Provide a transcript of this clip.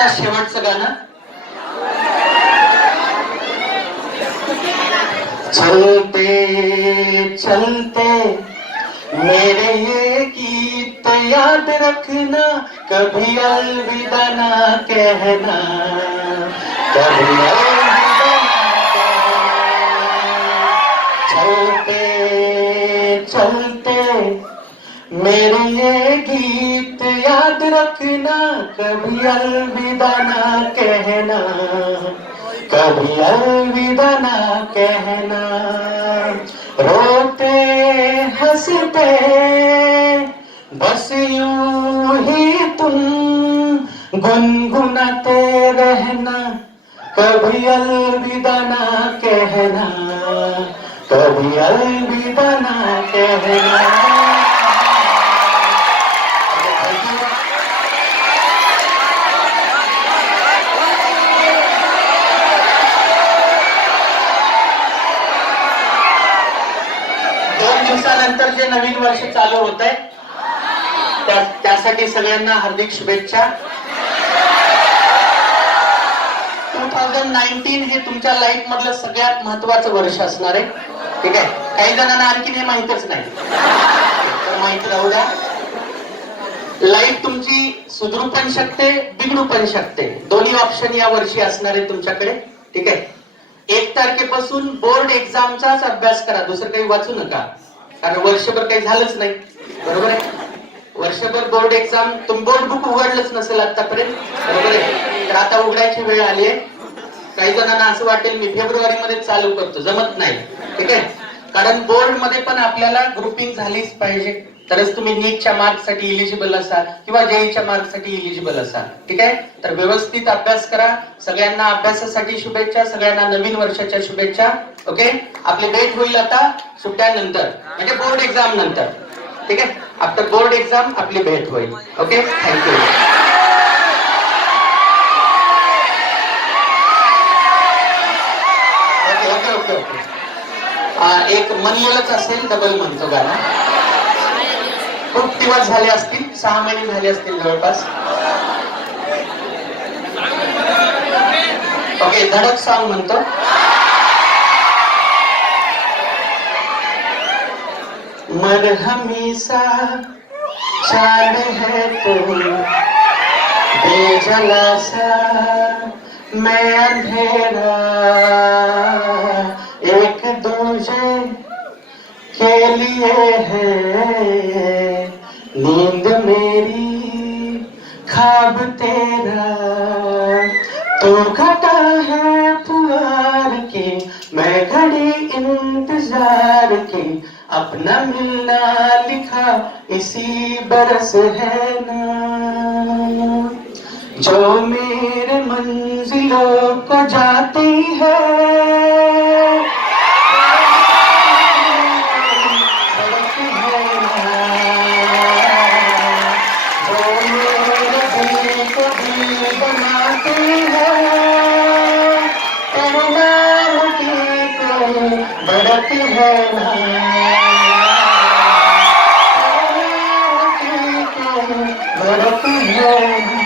आत्ता शेवटचं गाणं. चलते चलते मेरे ये गीत याद रखना, कभी अलविदा ना कहना, कभी अलविदा ना कहना. चलते चलते मेरे ये गीत याद रखना, कभी अलविदा ना कहना, कभी अलविदा ना कहना. रोते हंसते बस यूं ही तुम गुनगुनाते रहना, कभी अलविदा ना कहना, कभी अलविदा ना कहना. दिवसानंतर जे नवीन वर्ष चालू होत आहे त्यासाठी सगळ्यांना हार्दिक शुभेच्छा. 2019 हे तुमच्या लाईफ मधलं सगळ्यात महत्वाचं वर्ष असणार आहे. ठीक आहे, काही जणांना आणखीन हे माहितच नाही, तर माहित राहू द्या. लाईफ तुमची सुधरू पण शकते, बिघडू पण शकते. दोन्ही ऑप्शन या वर्षी असणार आहे तुमच्याकडे. ठीक आहे, 1 तारखेपासून बोर्ड एक्झामचाच अभ्यास करा, दुसरं काही वाचू नका, कारण वर्षभर काही झालंच नाही. बरोबर आहे, वर्षभर बोर्ड एक्झाम, तुम्ही बोर्ड बुक उघडलंच नसेल आतापर्यंत. बरोबर आहे, तर आता उघडायची वेळ आली आहे. काही जणांना असं वाटेल मी फेब्रुवारी मध्ये चालू करतो, जमत नाही. ठीक आहे, कारण बोर्ड मध्ये पण आपल्याला ग्रुपिंग झालीच पाहिजे, तरच तुम्ही नीटच्या मार्क्ससाठी इलिजिबल असाल किंवा जेईच्या मार्क्ससाठी इलिजिबल असाल. ठीक आहे, तर व्यवस्थित अभ्यास करा. सगळ्यांना अभ्यासासाठी शुभेच्छा, सगळ्यांना नवीन वर्षाच्या शुभेच्छा. ओके, आपली भेट होईल आता सुट्ट्यानंतर, म्हणजे बोर्ड एक्झाम नंतर. ठीक आहे, आफ्टर बोर्ड एक्झाम आपली भेट होईल. Okay, thank you. Okay okay okay एक म्हणलेलंच असेल, डबल म्हणतो गाणं. खूप दिवस झाले असतील, 6 महिने झाले असतील जवळपास. ओके, धडक सॉन्ग म्हणतो. मरहमी सा चांद है तू, बेजला सा मैं अंधेरा, एक दूजे के लिए है नींद मेरी, ख्वाब तेरा. तू घटा है पुकार की, मैं घड़ी इंतजार की, अपना मिलना लिखा इसी बरस है ना, जो मेरे मंजिलों को जाती है. बढ़ती है ना, बढ़ती है.